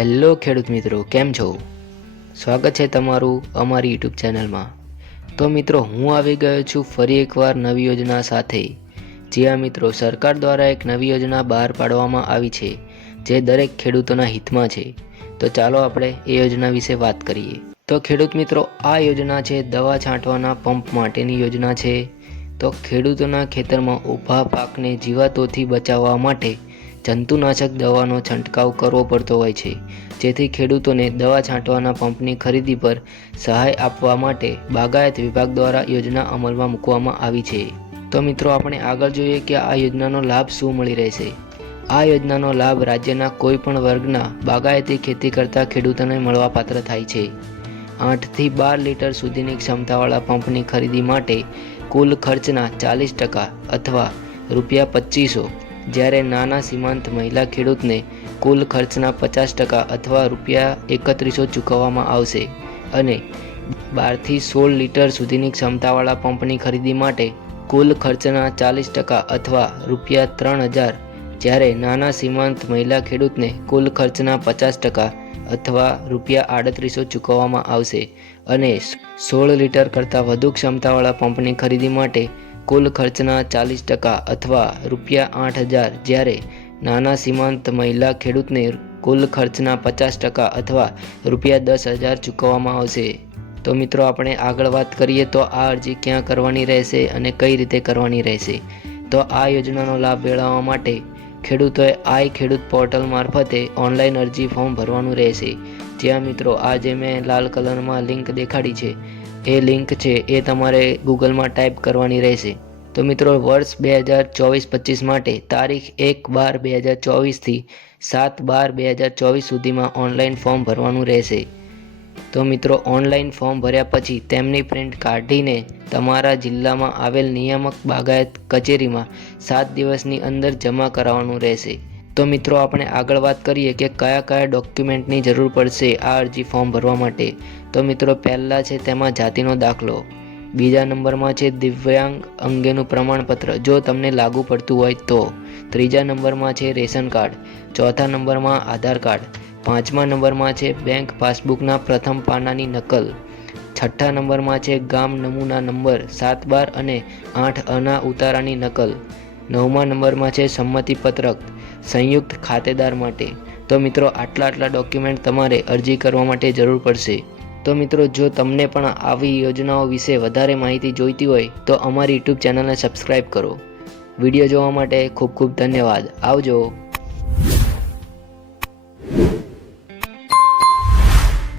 Hello ખેડૂત મિત્રો, કેમ છો? સ્વાગત છે તમારું અમારી યુટ્યુબ ચેનલમાં। તો મિત્રો, હું આવી ગયો છું ફરી એકવાર નવી યોજના સાથે। જી હા મિત્રો, સરકાર દ્વારા એક નવી યોજના બહાર પાડવામાં આવી છે જે દરેક ખેડૂતોના હિતમાં છે। તો ચાલો આપણે એ યોજના વિશે વાત કરીએ। તો ખેડૂત મિત્રો, આ યોજના છે દવા છાંટવાના પંપ માટેની યોજના છે। તો ખેડૂતોના ખેતરમાં ઊભા પાકને જીવાતોથી બચાવવા માટે જંતુનાશક દવાનો છંટકાવ કરવો પડતો હોય છે, જેથી ખેડૂતોને દવા છાંટવાના પંપની ખરીદી પર સહાય આપવા માટે બાગાયત વિભાગ દ્વારા યોજના અમલમાં મૂકવામાં આવી છે। તો મિત્રો, આપણે આગળ જોઈએ કે આ યોજનાનો લાભ શું મળી રહેશે। આ યોજનાનો લાભ રાજ્યના કોઈ પણ વર્ગના બાગાયતી ખેતી કરતા ખેડૂતોને મળવાપાત્ર થાય છે। 8 થી 12 લીટર સુધીની ક્ષમતાવાળા પંપની ખરીદી માટે કુલ ખર્ચના 40% અથવા ₹2500, જ્યારે નાના સીમાંત મહિલા ખેડૂતને કુલ ખર્ચના 50% અથવા ₹3100 ચૂકવવામાં આવશે અને 12 થી 16 લીટર સુધીની ક્ષમતાવાળા પંપની ખરીદી માટે કુલ ખર્ચના 40% અથવા ₹3000, જ્યારે નાના સીમાંત મહિલા ખેડૂતને કુલ ખર્ચના 50% અથવા ₹3800 ચૂકવવામાં આવશે અને 16 લીટર કરતાં વધુ ક્ષમતાવાળા પંપની ખરીદી માટે કુલ ખર્ચના 40% અથવા ₹8000, જ્યારે નાના સીમાંત મહિલા ખેડૂતને કુલ ખર્ચના 50% અથવા ₹10000 ચૂકવવામાં આવશે। તો મિત્રો, આપણે આગળ વાત કરીએ તો આ અરજી ક્યાં કરવાની રહેશે અને કઈ રીતે કરવાની રહેશે। તો આ યોજનાનો લાભ મેળવવા માટે ખેડૂતોએ આઈ ખેડૂત પોર્ટલ મારફતે ઓનલાઈન અરજી ફોર્મ ભરવાનું રહેશે। જ્યાં મિત્રો, આ જે મેં લાલ કલરમાં લિંક દેખાડી છે એ લિંક છે એ તમારે ગૂગલમાં ટાઈપ કરવાની રહેશે। તો મિત્રો, વર્ષ 2024-25 માટે તારીખ 1/12/2024 થી 7/12/2024 સુધીમાં ઓનલાઈન ફોર્મ ભરવાનું રહેશે। તો મિત્રો, ઓનલાઈન ફોર્મ ભર્યા પછી તેમની પ્રિન્ટ કાઢીને તમારા જિલ્લામાં આવેલ નિયામક બાગાયત કચેરીમાં 7 દિવસની અંદર જમા કરાવવાનું રહેશે। તો મિત્રો, આપણે આગળ વાત કરીએ કે કયા કયા ડોક્યુમેન્ટની જરૂર પડશે આ અરજી ફોર્મ ભરવા માટે। તો મિત્રો, પહેલાં છે તેમાં જાતિનો દાખલો, બીજા નંબરમાં છે દિવ્યાંગ અંગેનું પ્રમાણપત્ર જો તમને લાગુ પડતું હોય તો, ત્રીજા નંબરમાં છે રેશન કાર્ડ, ચોથા નંબરમાં આધાર કાર્ડ, પાંચમા નંબરમાં છે બેંક પાસબુકના પ્રથમ પાનાની નકલ, છઠ્ઠા નંબરમાં છે ગામ નમૂના નંબર 7/12 અને 8 ઉતારાની નકલ, નવમા નંબરમાં છે સંમતિપત્રક સંયુક્ત ખાતેદાર માટે। તો મિત્રો, આટલા ડોક્યુમેન્ટ તમારે અરજી કરવા માટે જરૂર પડશે। તો મિત્રો, જો તમને પણ આવી યોજનાઓ વિશે વધારે માહિતી જોઈતી હોય તો અમારી યુટ્યુબ ચેનલને સબસ્ક્રાઈબ કરો। વિડીયો જોવા માટે ખૂબ ખૂબ ધન્યવાદ। આવજો।